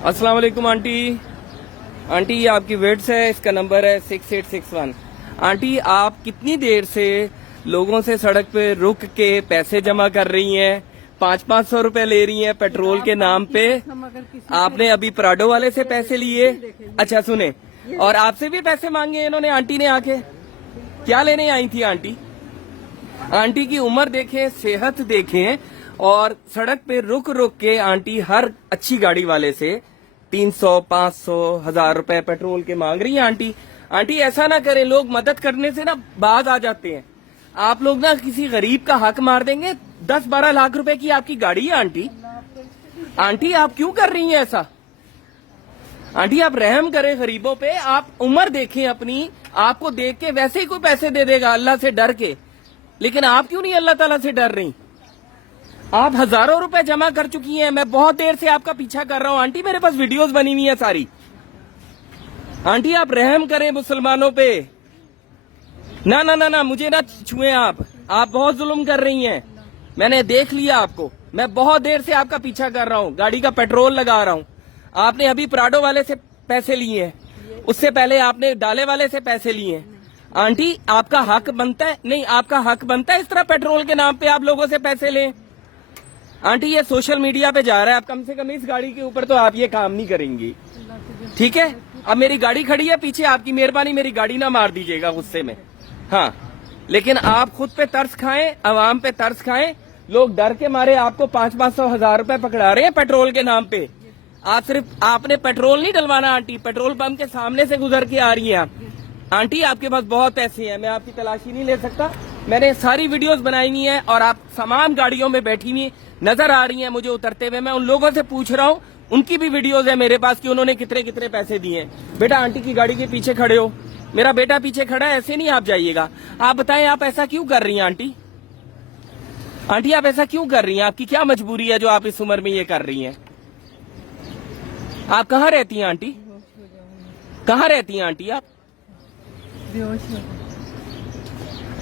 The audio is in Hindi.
अस्सलाम वालेकुम आंटी। आंटी ये आपकी वेट्स है, इसका नंबर है 6861। आंटी आप कितनी देर से लोगों से सड़क पे रुक के पैसे जमा कर रही हैं? 500-500 रुपए ले रही हैं पेट्रोल के नाम पे। आपने अभी प्राडो वाले से पैसे लिए? अच्छा सुने, और आपसे भी पैसे मांगे इन्होंने, आंटी ने आके। क्या लेने आई थी आंटी? आंटी की उम्र देखें, सेहत देखें, और सड़क पे रुक रुक के आंटी हर अच्छी गाड़ी वाले से 300, 500, 1000 रुपए पेट्रोल के मांग रही है आंटी। आंटी ऐसा ना करें, लोग मदद करने से ना बाज आ जाते हैं। आप लोग ना किसी गरीब का हक मार देंगे। 10-12 लाख रुपए की आपकी गाड़ी है आंटी। आंटी आप क्यों कर रही हैं ऐसा? आंटी आप रहम करें गरीबों पे। आप उम्र देखें अपनी, आपको देख के वैसे ही कोई पैसे दे देगा अल्लाह से डर के, लेकिन आप क्यों नहीं अल्लाह ताला से डर रही? आप हजारों रुपए जमा कर चुकी हैं। मैं बहुत देर से आपका पीछा कर रहा हूं आंटी, मेरे पास वीडियोस बनी हुई है सारी। आंटी आप रहम करें मुसलमानों पे। ना ना ना ना, मुझे ना छुए आप बहुत जुल्म कर रही हैं। मैंने देख लिया आपको, मैं बहुत देर से आपका पीछा कर रहा हूं, गाड़ी का पेट्रोल लगा रहा हूं। आपने अभी प्राडो वाले से पैसे लिए हैं, उससे पहले आपने डाले वाले से पैसे लिए हैं। आंटी आपका हक बनता है, नहीं आपका हक बनता है इस तरह पेट्रोल के नाम पे आप लोगों से पैसे लें? आंटी ये सोशल मीडिया पे जा रहा है, आप कम से कम इस गाड़ी के ऊपर तो आप ये काम नहीं करेंगी, ठीक है? अब मेरी गाड़ी खड़ी है पीछे, आपकी मेहरबानी मेरी गाड़ी ना मार दीजिएगा गुस्से में। हाँ, लेकिन आप खुद पे तरस खाएं, अवाम पे तरस खाएं। लोग डर के मारे आपको 500-500, 1000 रुपए पकड़ा रहे हैं पेट्रोल के नाम पे। आप सिर्फ आपने पेट्रोल नहीं डलवाना आंटी, पेट्रोल पंप के सामने से गुजर के आ रही हैं आप। आंटी आपके पास बहुत पैसे हैं, मैं आपकी तलाशी नहीं ले सकता। मैंने सारी वीडियोस बनाई हुई हैं और आप तमाम गाड़ियों में बैठी हुई नजर आ रही हैं मुझे उतरते हुए। मैं उन लोगों से पूछ रहा हूँ, उनकी भी वीडियोस है मेरे पास कि उन्होंने कितने कितने पैसे दिए। बेटा आंटी की गाड़ी के पीछे खड़े हो, मेरा बेटा पीछे खड़ा है, ऐसे नहीं आप जाइएगा। आप बताएं आप ऐसा क्यों कर रही हैं आंटी? आंटी आप ऐसा क्यों कर रही हैं? आपकी क्या मजबूरी है जो आप इस उम्र में ये कर रही हैं? आप कहाँ रहती हैं आंटी? कहाँ रहती हैं आंटी आप?